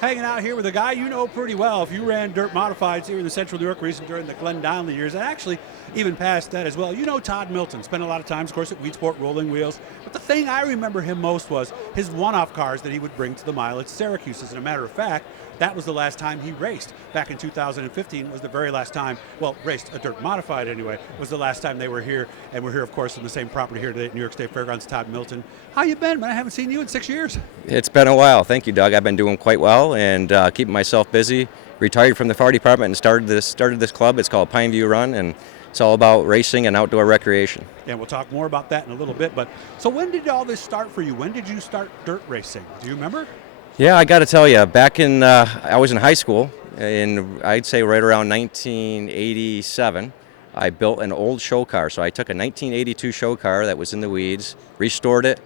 hanging out here with a guy you know pretty well. If you ran dirt modifieds here in the Central New York region during the Glen Donnelly years, and actually even past that as well, you know Todd Milton. Spent a lot of time, of course, at Weed Sport Rolling Wheels. But the thing I remember him most was his one-off cars that he would bring to the mile at Syracuse. As a matter of fact, that was the last time he raced. Back in 2015 was the very last time, well, raced a dirt modified anyway, was the last time they were here. And we're here, of course, on the same property here today at New York State Fairgrounds. Todd Milton. How you been, man? I haven't seen you in 6 years. It's been a while. Thank you, Doug. I've been doing quite well and keeping myself busy. Retired from the fire department and started this club. It's called Pineview Run, and it's all about racing and outdoor recreation. And we'll talk more about that in a little bit. But so when did all this start for you? When did you start dirt racing? Do you remember? Yeah, I got to tell you, back in I was in high school, and I'd say right around 1987, I built an old show car. So I took a 1982 show car that was in the weeds, restored it,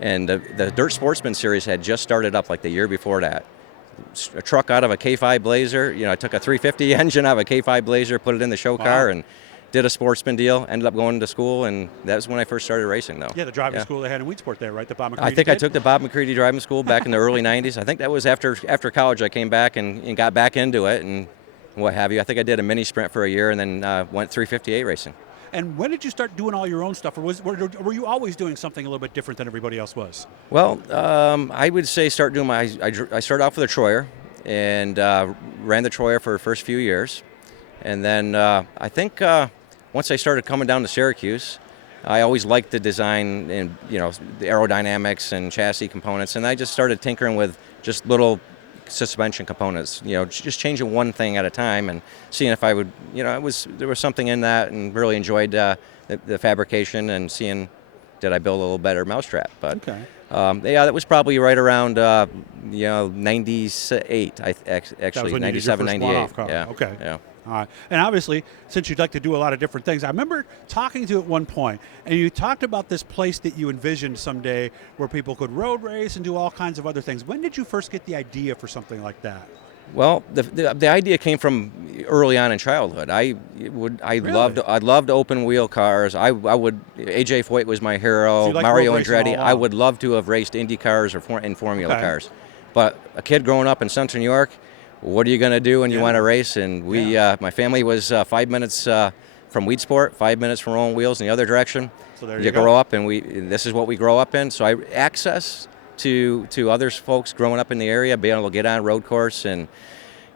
and the Dirt Sportsman Series had just started up like the year before that. A truck out of a K5 Blazer, I took a 350 engine out of a K5 Blazer, put it in the show car, and did a sportsman deal. Ended up going to school, and that's when I first started racing, though. Yeah, the driving school they had in Weed Sport there, right? The Bob McCready I think did? I took the Bob McCready driving school back in the early 90s. I think that was after college I came back and got back into it and what have you. I think I did a mini sprint for a year and then went 358 racing. And when did you start doing all your own stuff, or were you always doing something a little bit different than everybody else was? Well, I would say start doing I started off with a Troyer and ran the Troyer for the first few years. And then I think once I started coming down to Syracuse, I always liked the design and the aerodynamics and chassis components, and I just started tinkering with just little suspension components, just changing one thing at a time and seeing if I would, there was something in that, and really enjoyed the fabrication and seeing did I build a little better mousetrap. But okay. That was probably right around 98, actually 97, 98. Yeah. Okay. Yeah. All right. And obviously, since you'd like to do a lot of different things, I remember talking to you at one point, and you talked about this place that you envisioned someday where people could road race and do all kinds of other things. When did you first get the idea for something like that? Well, the idea came from early on in childhood. I loved open wheel cars. I would AJ Foyt was my hero. So you like Mario road racing Andretti. all I along? would love to have raced Indy cars or Formula Okay. cars. But a kid growing up in Central New York, what are you going to do when you want to race? And my family was 5 minutes from Weed Sport, 5 minutes from Rolling Wheels in the other direction. So there you go. grow up, and this is what we grow up in. So I access to other folks growing up in the area, being able to get on road course, and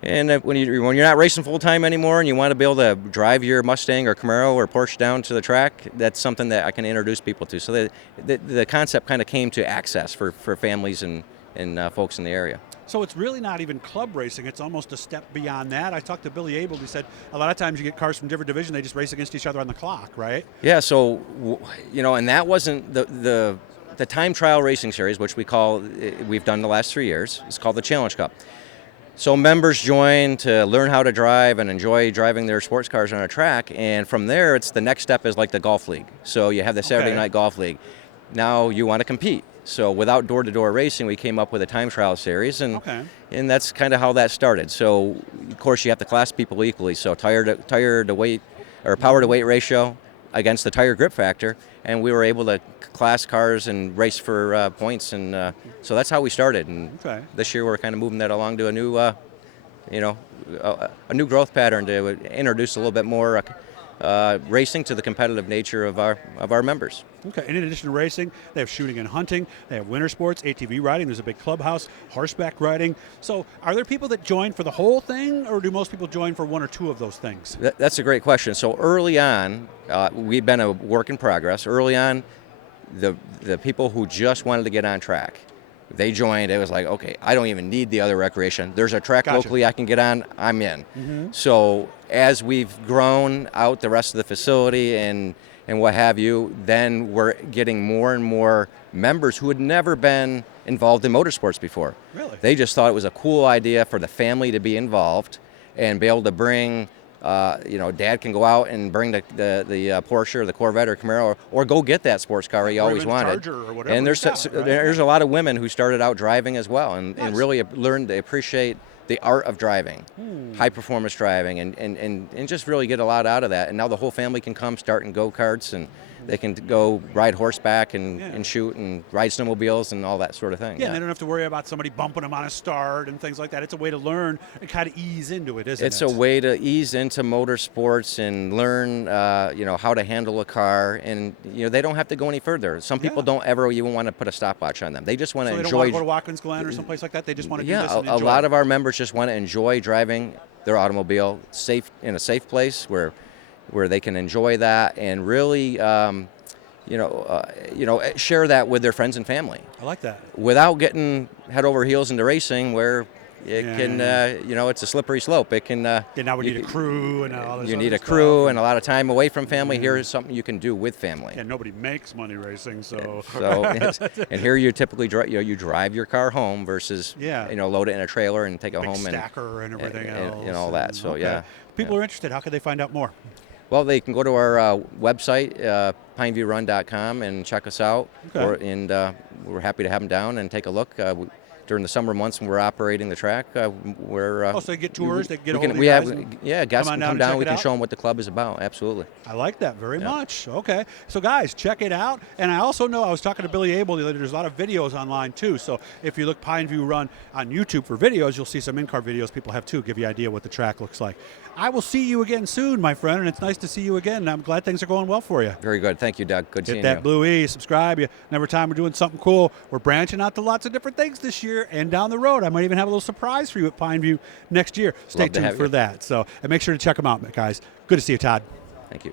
when you're not racing full time anymore, and you want to be able to drive your Mustang or Camaro or Porsche down to the track, that's something that I can introduce people to. So the concept kind of came to access for families and folks in the area. So it's really not even club racing. It's almost a step beyond that. I talked to Billy Abel. He said a lot of times you get cars from different divisions. They just race against each other on the clock, right? Yeah. So and that wasn't the time trial racing series, which we've done the last 3 years. It's called the Challenge Cup. So members join to learn how to drive and enjoy driving their sports cars on a track, and from there, the next step is like the golf league. So you have the Saturday night golf league. Now you want to compete. So without door-to-door racing, we came up with a time trial series, and that's kind of how that started. So of course you have to class people equally. So tire to weight or power to weight ratio against the tire grip factor, and we were able to class cars and race for points, and so that's how we started. And this year we're kind of moving that along to a new, a new growth pattern to introduce a little bit more racing to the competitive nature of our members. Okay. And in addition to racing, they have shooting and hunting. They have winter sports, ATV riding. There's a big clubhouse, horseback riding. So are there people that join for the whole thing, or do most people join for one or two of those things? That's a great question. So early on, we've been a work in progress. Early on, the people who just wanted to get on track, they joined. It was like, okay, I don't even need the other recreation. There's a track locally I can get on, I'm in. Mm-hmm. So as we've grown out the rest of the facility and what have you, then we're getting more and more members who had never been involved in motorsports before. Really? They just thought it was a cool idea for the family to be involved and be able to bring, Dad can go out and bring the Porsche or the Corvette or Camaro, or go get that sports car he always wanted. Charger or whatever. And there's a lot of women who started out driving as well, and really learned to appreciate the art of driving, high performance driving, and just really get a lot out of that. And now the whole family can come start in go-karts, and they can go ride horseback and shoot and ride snowmobiles and all that sort of thing. Yeah, and they don't have to worry about somebody bumping them on a start and things like that. It's a way to learn and kind of ease into it, isn't it? It's a way to ease into motorsports and learn, how to handle a car. And, they don't have to go any further. Some people don't ever even want to put a stopwatch on them. They just want to So enjoy. they don't want to go to Watkins Glen or someplace like that. They just want to do this and a enjoy lot it. of our members just want to enjoy driving their automobile in a safe place where they can enjoy that and really, share that with their friends and family. I like that. Without getting head over heels into racing, where it can, it's a slippery slope. It can. Now we need a crew and all this. You need other a crew stuff. and a lot of time away from family. Here is something you can do with family. And nobody makes money racing, so. And here you typically you drive your car home versus load it in a trailer and take it Big home stacker and everything else and all that. So people are interested. How can they find out more? Well, they can go to our website, pineviewrun.com, and check us out. Okay. We're happy to have them down and take a look. During the summer months when we're operating the track, we're so they get tours, they get a we hold can, of we you have guys guests can come down. We can out? show them what the club is about. Absolutely. I like that very much. Okay, so guys, check it out. And I also know I was talking to Billy Abel the other day. There's a lot of videos online too. So if you look Pineview Run on YouTube for videos, you'll see some in-car videos people have too. Give you an idea what the track looks like. I will see you again soon, my friend, and it's nice to see you again. I'm glad things are going well for you. Very good. Thank you, Doug. Good seeing you. Hit that blue E, subscribe. Every time we're doing something cool, we're branching out to lots of different things this year and down the road. I might even have a little surprise for you at Pineview next year. Stay tuned for that. So, and make sure to check them out, guys. Good to see you, Todd. Thank you.